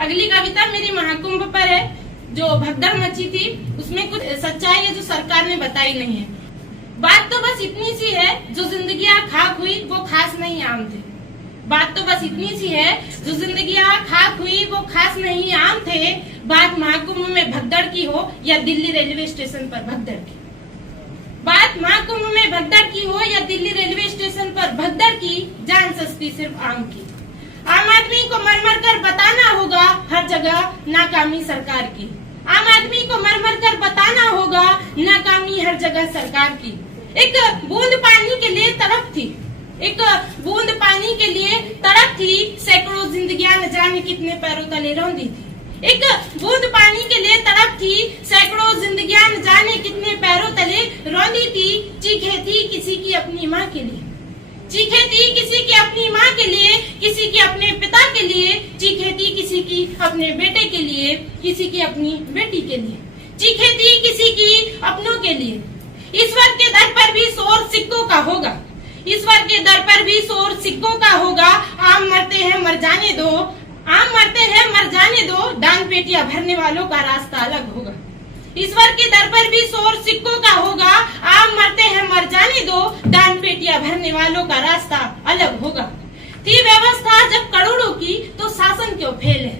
अगली कविता मेरी महाकुंभ पर है, जो भगदड़ मची थी। उसमें कुछ सच्चाई है जो सरकार ने बताई नहीं है। बात तो बस इतनी सी है, जो जिंदगियां खाक हुई वो खास नहीं आम थे। बात तो बस इतनी सी है, जो जिंदगियां खाक हुई वो खास नहीं आम थे। बात महाकुंभ में भगदड़ की हो या दिल्ली रेलवे स्टेशन पर भगदड़ की। बात महाकुंभ में भगदड़ की हो या दिल्ली रेलवे स्टेशन पर भगदड़ की, जान सस्ती सिर्फ आम की। आम आदमी को मर मर कर बताना होगा हर जगह नाकामी सरकार की। आम आदमी को मर मर कर बताना होगा नाकामी हर जगह सरकार की। एक बूंद पानी के लिए तड़प थी, एक बूंद पानी के लिए तड़प थी, सैकड़ों जिंदगियां न जाने कितने पैरों तले रौंदी थी। एक बूंद पानी के लिए तड़प थी, सैकड़ों जिंदगियां न जाने कितने पैरों तले रौंदी थी। चीखे थी किसी की अपनी माँ के लिए, चीखे थी किसी की अपनी माँ के लिए, किसी की अपने पिता के लिए। चीखे थी किसी की अपने बेटे के लिए, किसी की अपनी बेटी के लिए। चीखे थी किसी की अपनों के लिए। ईश्वर के दर पर भी शोर सिक्कों का होगा, ईश्वर के दर पर भी शोर सिक्कों का होगा। आम मरते हैं मर जाने दो, आम मरते हैं मर जाने दो, दान पेटियां भरने वालों का रास्ता अलग होगा। ईश्वर के दर पर भी शोर सिक्कों का होगा। आम मरते हैं मर जाने दो, दान पेटियां भरने वालों का रास्ता अलग होगा। थी व्यवस्था जब करोड़ों की तो शासन क्यों फेल है।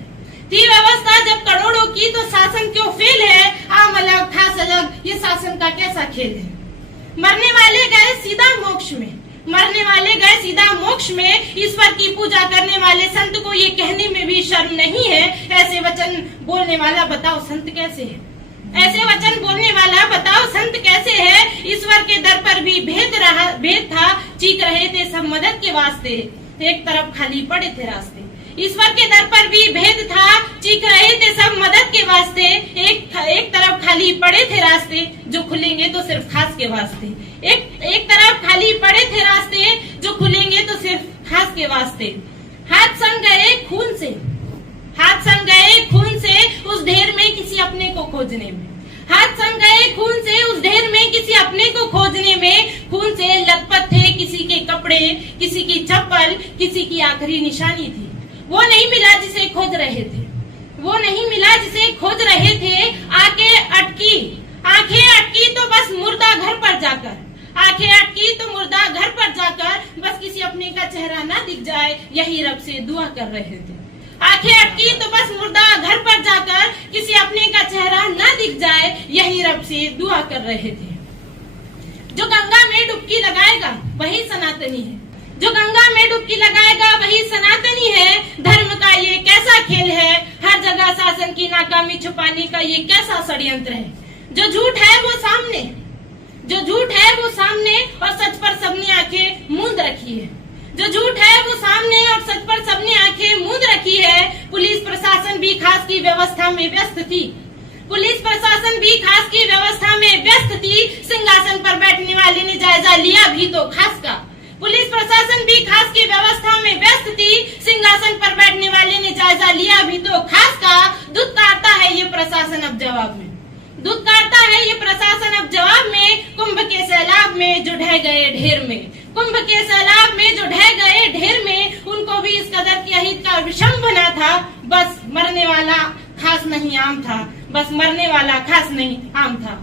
थी व्यवस्था जब करोड़ों की तो शासन क्यों फेल है। आम अलग खास अलग, ये शासन का कैसा खेल है। मरने वाले गए सीधा मोक्ष में, मरने वाले गए सीधा मोक्ष में। ईश्वर की पूजा करने वाले संत को ये कहने में भी शर्म नहीं है। ऐसे वचन बोलने वाला बताओ संत कैसे है। ऐसे वचन बोलने वाला बताओ संत कैसे है। ईश्वर के दर पर भी भेद था, चीख रहे थे सब मदद के वास्ते, एक तरफ खाली पड़े थे रास्ते। ईश्वर के दर पर भी भेद था, चीख रहे थे सब मदद के वास्ते, एक तरफ खाली पड़े थे रास्ते, जो खुलेंगे तो सिर्फ खास के वास्ते। एक तरफ खाली पड़े थे रास्ते, जो खुलेंगे तो सिर्फ खास के वास्ते। हाथ सन गए खून से, हाथ सन गए खून से उस ढेर में किसी अपने को खोजने में। हाथ सन गए खून से उस ढेर में किसी अपने को खोजने में। खून से लथपथ थे किसी के कपड़े, किसी की चप्पल, किसी की आखिरी निशानी थी। वो नहीं मिला जिसे खोज रहे थे, वो नहीं मिला जिसे खोज रहे थे। आंखें अटकी तो बस मुर्दा घर पर जाकर, आंखें अटकी तो मुर्दा घर पर जाकर, बस किसी अपने का चेहरा ना दिख जाए, यही रब से दुआ कर रहे थे। आंखें अटकी तो बस मुर्दा घर पर जाकर, किसी अपने का चेहरा ना दिख जाए, यही रब से दुआ कर रहे थे। जो गंगा में डुबकी लगाएगा वही सनातनी है, जो गंगा में डुबकी लगाएगा वही सनातनी है। धर्म का ये कैसा खेल है, हर जगह शासन की नाकामी छुपाने का ये कैसा षड्यंत्र है। जो झूठ है वो सामने, जो झूठ है वो सामने, और सच पर सबने आंखें मूंद रखी है। जो झूठ है वो सामने और सच पर सबने आंखें मूंद रखी है। पुलिस प्रशासन भी खास की व्यवस्था में व्यस्त थी, पुलिस प्रशासन भी खास की व्यवस्था में व्यस्त थी। सिंहासन पर बैठने वाले ने जायजा लिया भी तो खास का, पुलिस प्रशासन भी खास की व्यवस्था में व्यस्त थी। सिंहासन पर बैठने वाले ने जायजा लिया भी तो खास का। दूध काटता है ये प्रशासन अब जवाब में, दूध काटता है ये प्रशासन अब जवाब में। कुंभ के सैलाब में जो ढह गए ढेर में, कुंभ के सैलाब में जो ढह गए ढेर में, उनको भी इस कदर की अहित का विषम बना था। बस मरने वाला खास नहीं आम था, बस मरने वाला खास नहीं आम था।